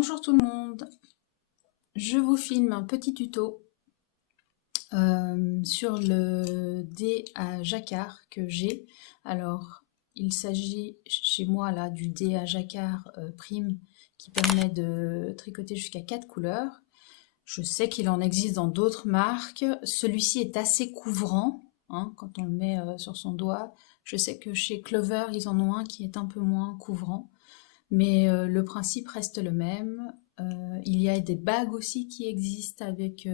Bonjour tout le monde, je vous filme un petit tuto sur le dé à jacquard que j'ai. Alors il s'agit chez moi là du dé à jacquard prime qui permet de tricoter jusqu'à 4 couleurs. Je sais qu'il en existe dans d'autres marques, celui-ci est assez couvrant hein, quand on le met sur son doigt. Je sais que chez Clover ils en ont un qui est un peu moins couvrant. Mais le principe reste le même. Il y a des bagues aussi qui existent avec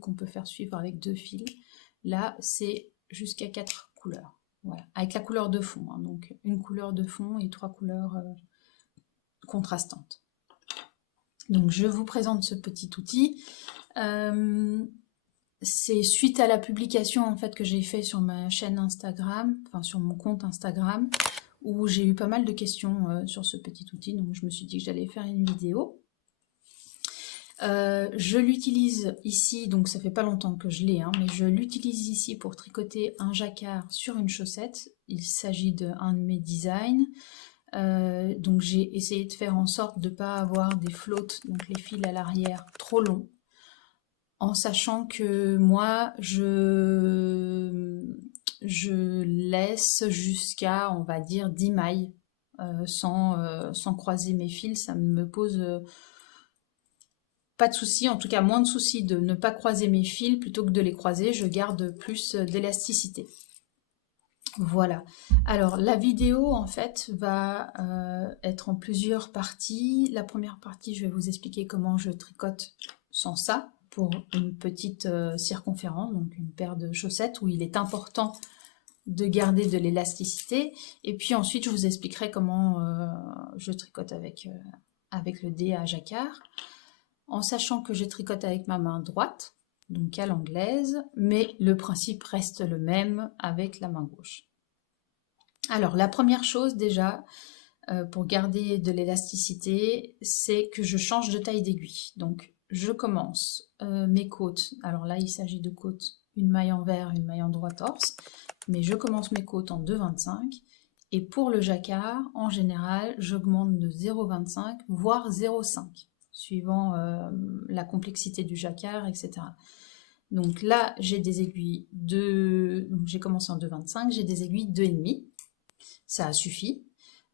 qu'on peut faire suivre avec 2 fils. Là, c'est jusqu'à 4 couleurs. Voilà, avec la couleur de fond. Hein, donc une couleur de fond et 3 couleurs contrastantes. Donc je vous présente ce petit outil. C'est suite à la publication en fait que j'ai fait sur ma chaîne Instagram, enfin sur mon compte Instagram, où j'ai eu pas mal de questions sur ce petit outil, donc je me suis dit que j'allais faire une vidéo. Je l'utilise ici, donc ça fait pas longtemps que je l'ai, hein, mais je l'utilise ici pour tricoter un jacquard sur une chaussette. Il s'agit d'un de mes designs. Donc j'ai essayé de faire en sorte de ne pas avoir des flottes, donc les fils à l'arrière, trop longs. En sachant que moi, je laisse jusqu'à, on va dire, 10 mailles sans croiser mes fils. Ça ne me pose pas de souci, en tout cas moins de soucis de ne pas croiser mes fils plutôt que de les croiser. Je garde plus d'élasticité. Voilà. Alors, la vidéo, en fait, va être en plusieurs parties. La première partie, je vais vous expliquer comment je tricote sans ça, pour une petite circonférence, donc une paire de chaussettes, où il est important de garder de l'élasticité. Et puis ensuite, je vous expliquerai comment je tricote avec le dé à jacquard, en sachant que je tricote avec ma main droite, donc à l'anglaise, mais le principe reste le même avec la main gauche. Alors, la première chose déjà, pour garder de l'élasticité, c'est que je change de taille d'aiguille. Donc, je commence mes côtes. Alors là, il s'agit de côtes, une maille envers, une maille endroit torse. Mais je commence mes côtes en 2,25. Et pour le jacquard, en général, j'augmente de 0,25, voire 0,5, suivant la complexité du jacquard, etc. Donc là, j'ai des aiguilles de... J'ai commencé en 2,25, j'ai des aiguilles 2,5. Ça suffit.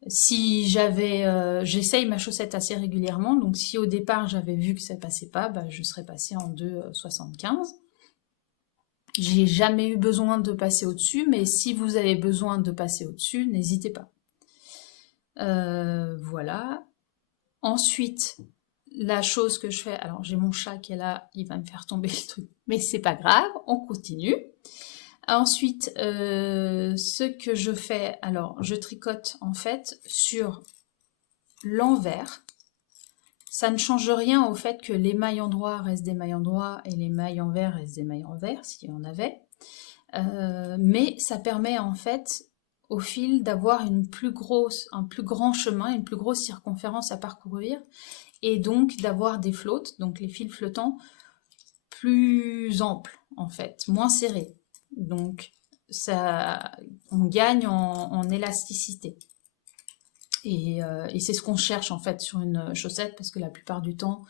Si j'essaye ma chaussette assez régulièrement, donc si au départ j'avais vu que ça passait pas, bah, je serais passée en 2,75. J'ai jamais eu besoin de passer au-dessus, mais si vous avez besoin de passer au-dessus, n'hésitez pas. Voilà. Ensuite, la chose que je fais, alors j'ai mon chat qui est là, il va me faire tomber le truc, mais c'est pas grave, on continue. Ensuite, ce que je fais, alors je tricote en fait sur l'envers. Ça ne change rien au fait que les mailles endroits restent des mailles endroits et les mailles envers restent des mailles envers, s'il y en avait. Mais ça permet en fait au fil d'avoir un plus grand chemin, une plus grosse circonférence à parcourir, et donc d'avoir des flottes, donc les fils flottants, plus amples en fait, moins serrés. Donc ça, on gagne en élasticité. Et c'est ce qu'on cherche en fait sur une chaussette, parce que la plupart du temps,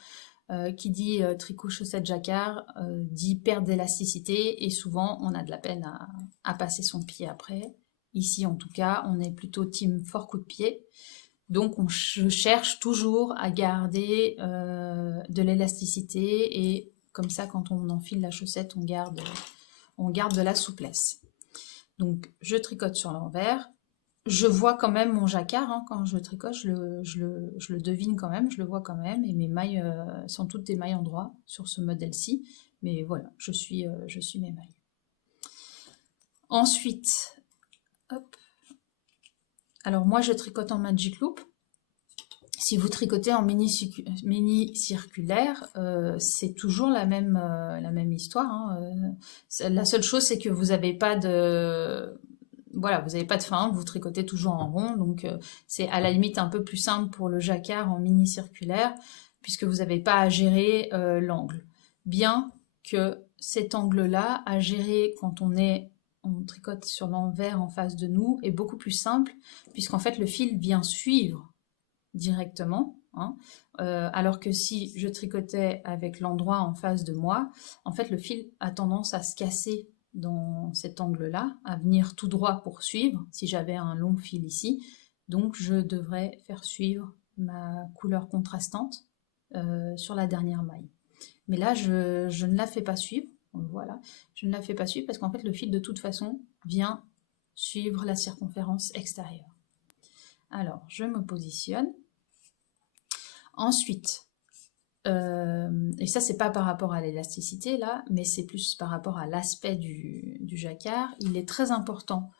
qui dit tricot chaussette jacquard dit perte d'élasticité, et souvent on a de la peine à passer son pied après. Ici en tout cas, on est plutôt team fort coup de pied. Donc je cherche toujours à garder de l'élasticité, et comme ça quand on enfile la chaussette, on garde de la souplesse. Donc je tricote sur l'envers. Je vois quand même mon jacquard, hein, quand je tricote, je le devine quand même, je le vois quand même, et mes mailles sont toutes des mailles endroits sur ce modèle-ci, mais voilà, je suis mes mailles. Ensuite, hop, alors moi je tricote en magic loop. Si vous tricotez en mini circulaire, c'est toujours la même histoire. Hein. La seule chose, c'est que vous n'avez pas de... Voilà, vous n'avez pas de fin, vous tricotez toujours en rond, donc c'est à la limite un peu plus simple pour le jacquard en mini circulaire, puisque vous n'avez pas à gérer l'angle. Bien que cet angle-là, à gérer quand on tricote sur l'envers en face de nous, est beaucoup plus simple, puisqu'en fait le fil vient suivre directement, hein. Alors que si je tricotais avec l'endroit en face de moi, en fait le fil a tendance à se casser dans cet angle-là, à venir tout droit pour suivre, si j'avais un long fil ici. Donc je devrais faire suivre ma couleur contrastante sur la dernière maille. Mais là, je ne la fais pas suivre, voilà, je ne la fais pas suivre parce qu'en fait le fil de toute façon vient suivre la circonférence extérieure. Alors, je me positionne. Ensuite, et ça c'est pas par rapport à l'élasticité là, mais c'est plus par rapport à l'aspect du jacquard, il est très important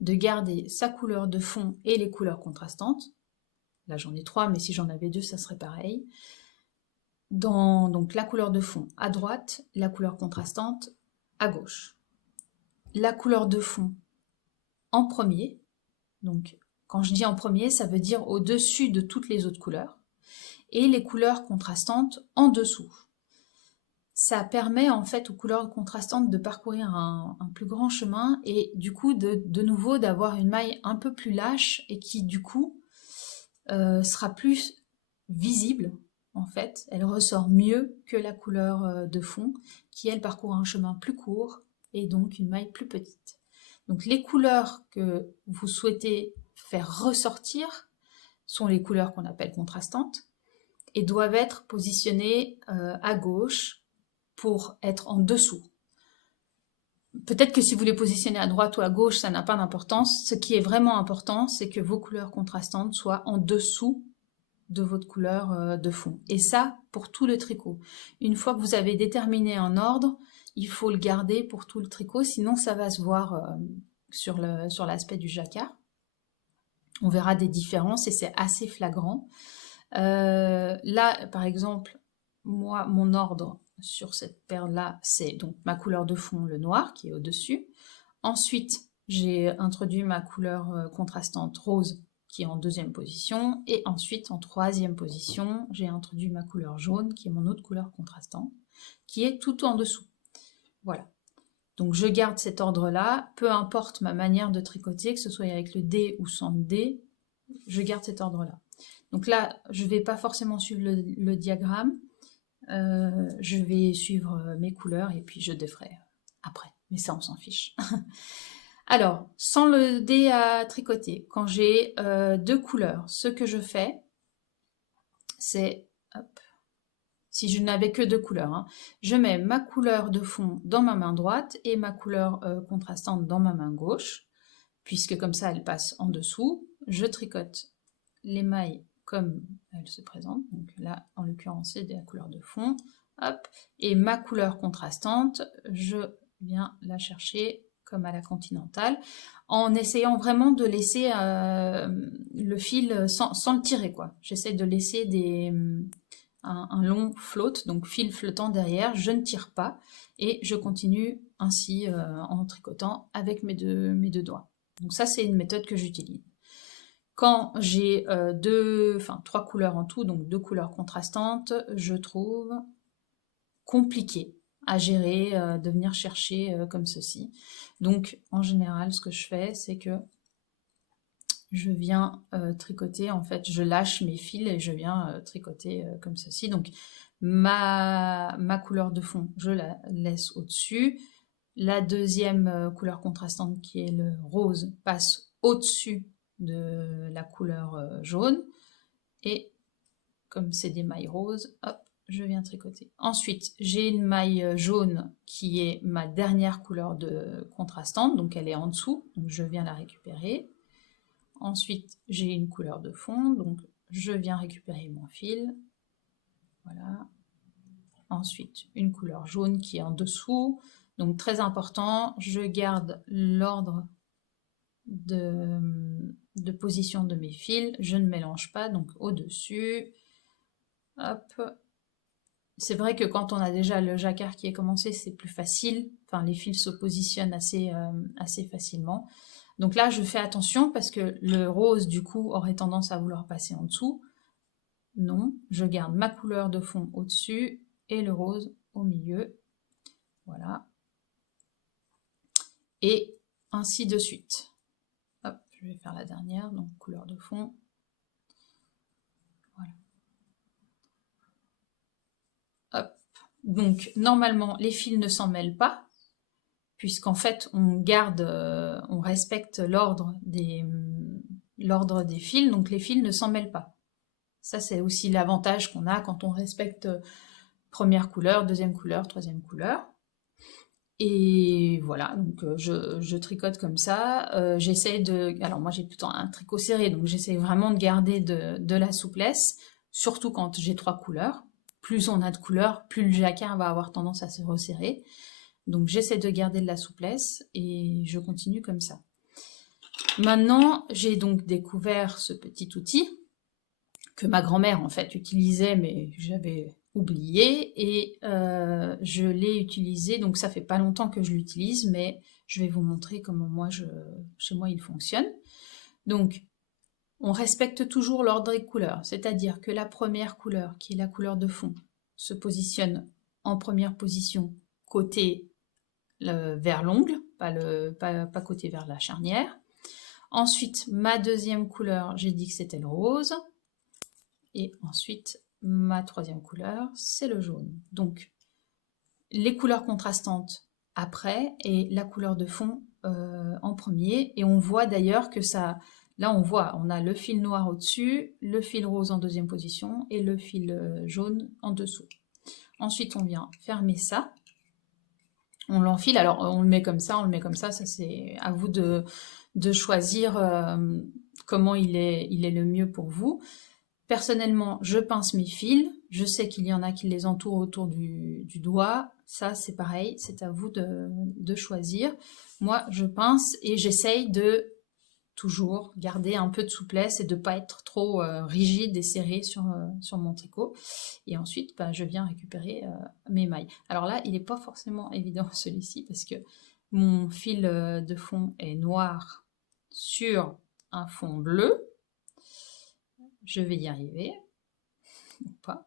de garder sa couleur de fond et les couleurs contrastantes. Là j'en ai 3, mais si j'en avais 2, ça serait pareil. Donc la couleur de fond à droite, la couleur contrastante à gauche. La couleur de fond en premier, donc quand je dis en premier, ça veut dire au-dessus de toutes les autres couleurs, et les couleurs contrastantes en dessous. Ça permet en fait aux couleurs contrastantes de parcourir un plus grand chemin et du coup de nouveau d'avoir une maille un peu plus lâche et qui du coup sera plus visible en fait. Elle ressort mieux que la couleur de fond qui elle parcourt un chemin plus court et donc une maille plus petite. Donc les couleurs que vous souhaitez faire ressortir sont les couleurs qu'on appelle contrastantes et doivent être positionnées à gauche pour être en dessous. Peut-être que si vous les positionnez à droite ou à gauche, ça n'a pas d'importance. Ce qui est vraiment important, c'est que vos couleurs contrastantes soient en dessous de votre couleur de fond. Et ça, pour tout le tricot. Une fois que vous avez déterminé un ordre, il faut le garder pour tout le tricot, sinon ça va se voir sur l'aspect du jacquard. On verra des différences et c'est assez flagrant. Là, par exemple, moi, mon ordre sur cette perle-là, c'est donc ma couleur de fond, le noir, qui est au-dessus. Ensuite, j'ai introduit ma couleur contrastante rose, qui est en deuxième position. Et ensuite, en troisième position, j'ai introduit ma couleur jaune, qui est mon autre couleur contrastante, qui est tout en dessous. Voilà. Donc je garde cet ordre-là, peu importe ma manière de tricoter, que ce soit avec le dé ou sans le dé, je garde cet ordre-là. Donc là, je ne vais pas forcément suivre le diagramme, je vais suivre mes couleurs et puis je déferai après. Mais ça, on s'en fiche. Alors, sans le dé à tricoter, quand j'ai 2 couleurs, ce que je fais, c'est, si je n'avais que 2 couleurs, hein, je mets ma couleur de fond dans ma main droite et ma couleur contrastante dans ma main gauche, puisque comme ça, elle passe en dessous. Je tricote les mailles comme elles se présentent. Donc là, en l'occurrence, c'est de la couleur de fond. Hop. Et ma couleur contrastante, je viens la chercher comme à la continentale, en essayant vraiment de laisser le fil sans le tirer, quoi. J'essaie de laisser un long float, donc fil flottant derrière, je ne tire pas, et je continue ainsi en tricotant avec mes deux doigts. Donc ça, c'est une méthode que j'utilise. Quand j'ai 3 couleurs en tout, donc 2 couleurs contrastantes, je trouve compliqué à gérer, de venir chercher comme ceci. Donc en général, ce que je fais, c'est que je viens tricoter, en fait, je lâche mes fils et je viens tricoter comme ceci. Donc ma couleur de fond, je la laisse au-dessus. La deuxième couleur contrastante, qui est le rose, passe au-dessus de la couleur jaune. Et comme c'est des mailles roses, hop, je viens tricoter. Ensuite, j'ai une maille jaune qui est ma dernière couleur de contrastante, donc elle est en dessous, donc je viens la récupérer. Ensuite, j'ai une couleur de fond, donc je viens récupérer mon fil. Voilà. Ensuite, une couleur jaune qui est en dessous. Donc très important, je garde l'ordre de position de mes fils. Je ne mélange pas, donc au-dessus. Hop. C'est vrai que quand on a déjà le jacquard qui est commencé, c'est plus facile. Enfin, les fils se positionnent assez facilement. Donc là, je fais attention parce que le rose, du coup, aurait tendance à vouloir passer en dessous. Non, je garde ma couleur de fond au-dessus et le rose au milieu. Voilà. Et ainsi de suite. Hop, je vais faire la dernière, donc couleur de fond. Voilà. Donc, normalement, les fils ne s'en mêlent pas, puisqu'en fait, on garde, on respecte l'ordre des fils, donc les fils ne s'en mêlent pas. Ça, c'est aussi l'avantage qu'on a quand on respecte première couleur, deuxième couleur, troisième couleur. Et voilà, donc je tricote comme ça. J'essaie de... Alors moi j'ai plutôt un tricot serré, donc j'essaie vraiment de garder de la souplesse, surtout quand j'ai 3 couleurs. Plus on a de couleurs, plus le jacquard va avoir tendance à se resserrer. Donc j'essaie de garder de la souplesse et je continue comme ça. Maintenant, j'ai donc découvert ce petit outil que ma grand-mère en fait utilisait, mais j'avais oublié, et je l'ai utilisé, donc ça fait pas longtemps que je l'utilise, mais je vais vous montrer comment chez moi il fonctionne. Donc on respecte toujours l'ordre des couleurs, c'est-à-dire que la première couleur, qui est la couleur de fond, se positionne en première position côté vers l'ongle, pas côté vers la charnière. Ensuite, ma deuxième couleur, j'ai dit que c'était le rose. Et ensuite, ma troisième couleur, c'est le jaune. Donc, les couleurs contrastantes après et la couleur de fond en premier. Et on voit d'ailleurs que ça... Là, on a le fil noir au-dessus, le fil rose en deuxième position et le fil jaune en dessous. Ensuite, on vient fermer ça. On l'enfile, alors on le met comme ça, ça c'est à vous de choisir comment il est le mieux pour vous. Personnellement, je pince mes fils. Je sais qu'il y en a qui les entourent autour du doigt. Ça, c'est pareil, c'est à vous de choisir. Moi, je pince et j'essaye de toujours garder un peu de souplesse et de ne pas être trop rigide et serré sur mon tricot. Et ensuite, je viens récupérer mes mailles. Alors là, il n'est pas forcément évident celui-ci parce que mon fil de fond est noir sur un fond bleu. Je vais y arriver, ou pas.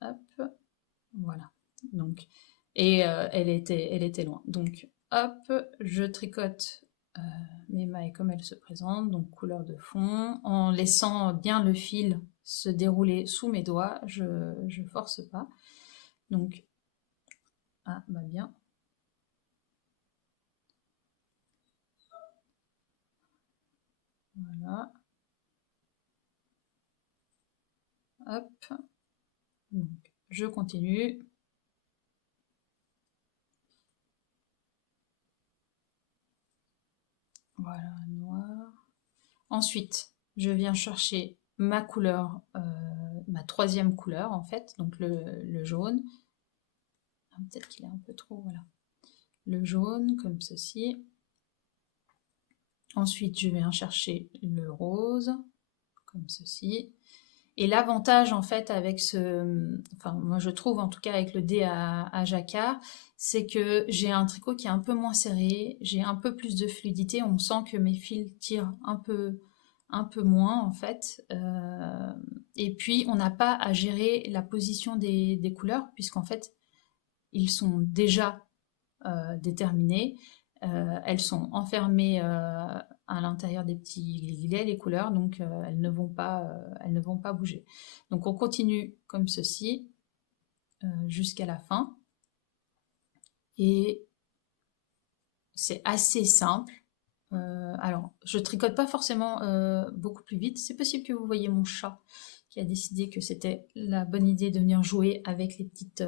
Hop, voilà. Donc, et elle était loin. Donc, hop, je tricote mes mailles comme elles se présentent, donc couleur de fond, en laissant bien le fil se dérouler sous mes doigts, je force pas. Donc, bien. Voilà. Hop. Donc, je continue. Voilà, noir. Ensuite, je viens chercher ma couleur, ma troisième couleur en fait, donc le jaune. Peut-être qu'il est un peu trop, voilà. Le jaune, comme ceci. Ensuite, je viens chercher le rose, comme ceci. Et l'avantage, en fait, avec enfin, moi je trouve, en tout cas avec le dé à jacquard, c'est que j'ai un tricot qui est un peu moins serré, j'ai un peu plus de fluidité, on sent que mes fils tirent un peu moins, en fait. Et puis, on n'a pas à gérer la position des couleurs, puisqu'en fait, ils sont déjà déterminées. Elles sont enfermées à l'intérieur des petits gilets, les couleurs, donc elles ne vont pas bouger. Donc on continue comme ceci jusqu'à la fin. Et c'est assez simple. Alors, je tricote pas forcément beaucoup plus vite. C'est possible que vous voyez mon chat qui a décidé que c'était la bonne idée de venir jouer avec les petites...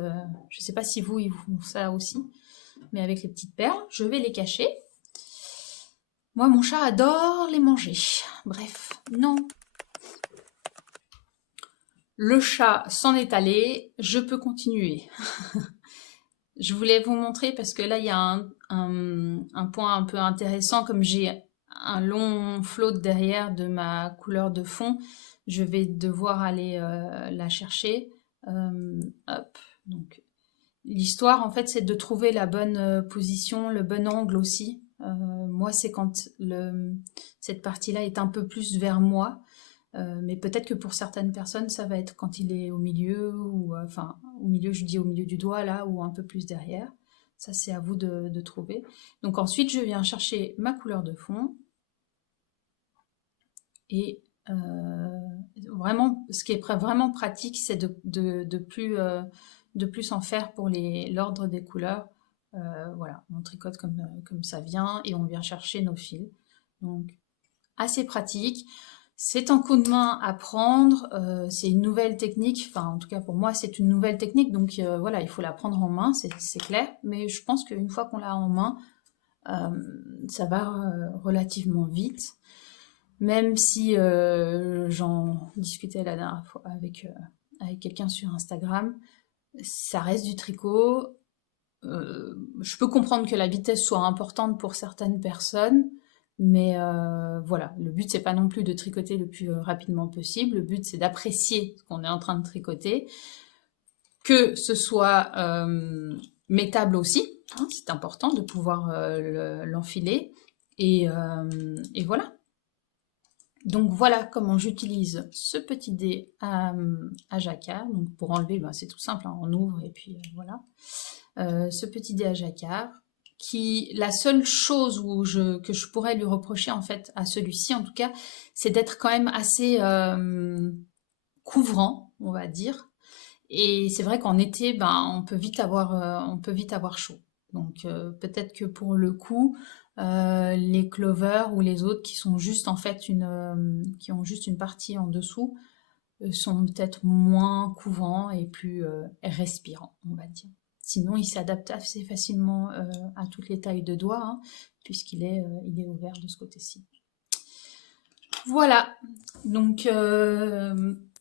je sais pas si vous, ils font ça aussi, mais avec les petites perles. Je vais les cacher. Moi, mon chat adore les manger. Bref, non. Le chat s'en est allé, je peux continuer. Je voulais vous montrer parce que là, il y a un point un peu intéressant. Comme j'ai un long float derrière de ma couleur de fond, je vais devoir aller la chercher. Hop, donc l'histoire, en fait, c'est de trouver la bonne position, le bon angle aussi. Moi, c'est quand cette partie-là est un peu plus vers moi. Mais peut-être que pour certaines personnes, ça va être quand il est au milieu, ou enfin, au milieu, je dis au milieu du doigt, là, ou un peu plus derrière. Ça, c'est à vous de trouver. Donc ensuite, je viens chercher ma couleur de fond. Et Vraiment, ce qui est vraiment pratique, c'est de plus en faire pour l'ordre des couleurs. Voilà, on tricote comme ça vient et on vient chercher nos fils. Donc, assez pratique. C'est un coup de main à prendre, c'est une nouvelle technique, enfin en tout cas pour moi c'est une nouvelle technique, donc voilà, il faut la prendre en main, c'est clair, mais je pense qu'une fois qu'on l'a en main, ça va relativement vite, même si j'en discutais la dernière fois avec quelqu'un sur Instagram, ça reste du tricot. Je peux comprendre que la vitesse soit importante pour certaines personnes, mais voilà, le but c'est pas non plus de tricoter le plus rapidement possible, le but c'est d'apprécier ce qu'on est en train de tricoter, que ce soit mettable aussi, hein, c'est important de pouvoir l'enfiler, et voilà. Donc voilà comment j'utilise ce petit dé à jacquard. Donc pour enlever, ben, c'est tout simple, hein, on ouvre et puis voilà. Ce petit dé à jacquard, la seule chose que je pourrais lui reprocher en fait à celui-ci en tout cas, c'est d'être quand même assez couvrant, on va dire. Et c'est vrai qu'en été, ben, on peut vite avoir chaud. Donc peut-être que pour le coup, les clovers ou les autres qui sont juste en fait qui ont juste une partie en dessous, sont peut-être moins couvrants et plus respirants, on va dire. Sinon, il s'adapte assez facilement à toutes les tailles de doigts, hein, puisqu'il est ouvert de ce côté-ci. Voilà, donc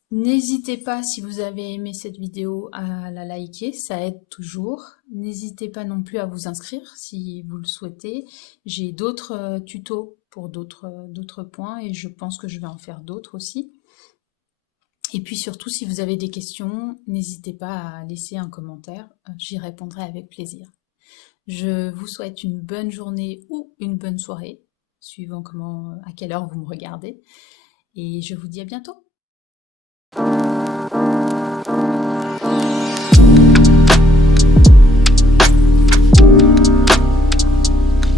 n'hésitez pas, si vous avez aimé cette vidéo, à la liker, ça aide toujours. N'hésitez pas non plus à vous inscrire si vous le souhaitez. J'ai d'autres tutos pour d'autres points et je pense que je vais en faire d'autres aussi. Et puis surtout, si vous avez des questions, n'hésitez pas à laisser un commentaire, j'y répondrai avec plaisir. Je vous souhaite une bonne journée ou une bonne soirée, suivant à quelle heure vous me regardez, et je vous dis à bientôt.